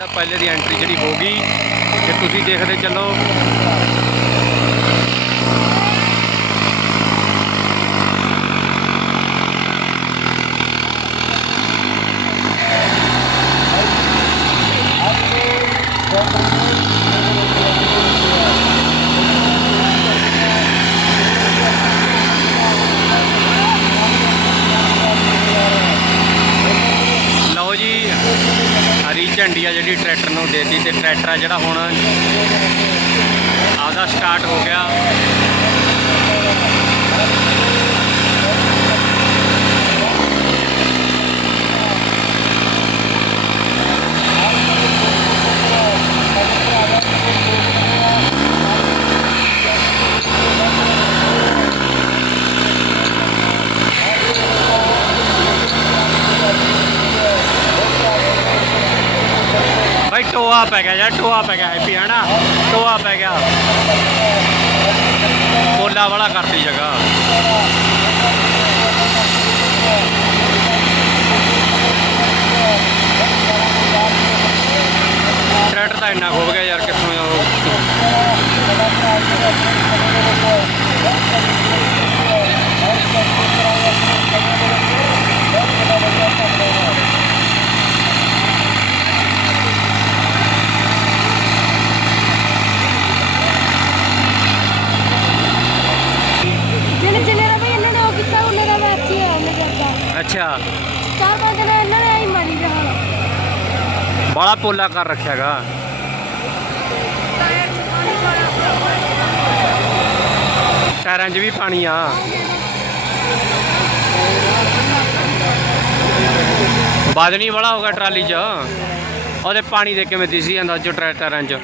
ਪਹਿਲੇ ਦੀ ਐਂਟਰੀ ਜਿਹੜੀ ਹੋ ਗਈ ਤੇ ਤੁਸੀਂ ਦੇਖਦੇ ਚੱਲੋ। ਝੰਡੀ ਆ ਜਿਹੜੀ ਟਰੈਕਟਰ ਨੂੰ ਦੇਤੀ ਤੇ ਟਰੈਕਟਰ ਆ ਜਿਹੜਾ ਹੁਣ ਆਪਦਾ ਸਟਾਰਟ ਹੋ ਗਿਆ। ਭਾਈ ਟੋਆ ਪੈ ਗਿਆ ਯਾਰ, ਟੋਆ ਪੈ ਗਿਆ ਹੈਪੀ ਹਨਾ? ਟੋਆ ਪੈ ਗਿਆ। ਪੋਲਾ ਵਾਲਾ ਕਰਤੀ ਜਗ੍ਹਾ। ਟਰੈਕਟਰ ਤਾਂ ਇੰਨਾ ਖੋਬ ਗਿਆ ਯਾਰ, ਕਿੱਥੋਂ ਉਹ ਜਿਹਨੇ ਜਿੰਨੇ ਦਾ ਵੀ ਇਹਨਾਂ ਨੇ ਉਹ ਕੀਤਾ ਉਹਨਾਂ ਦਾ ਮੈਚ ਹੀ ਹੋਇਆ ਮੇਰੇ ਅੱਗਾ ਅੱਛਾ। ਚਾਰ ਪੰਜ ਨੇ ਇਹਨਾਂ ਨੇ ਆਈ ਮਾਰੀ ਦੇ ਹਾਲ ਬੜਾ ਪੋਲਾ ਕਰ ਰੱਖਿਆਗਾ ਟਾਇਰ ਚ ਟਾਇਰਾਂ ਵੀ ਪਾਣੀ ਆ। ਵਜਨੀ ਵਾਲਾ ਹੋ ਗਿਆ ਟਰਾਲੀ 'ਚ। ਉਹਦੇ ਪਾਣੀ ਦੇ ਕਿਵੇਂ ਦਿਸੀ ਜਾਂਦਾ ਜੋ ਟਰੈਕਟਰਾਂ 'ਚ।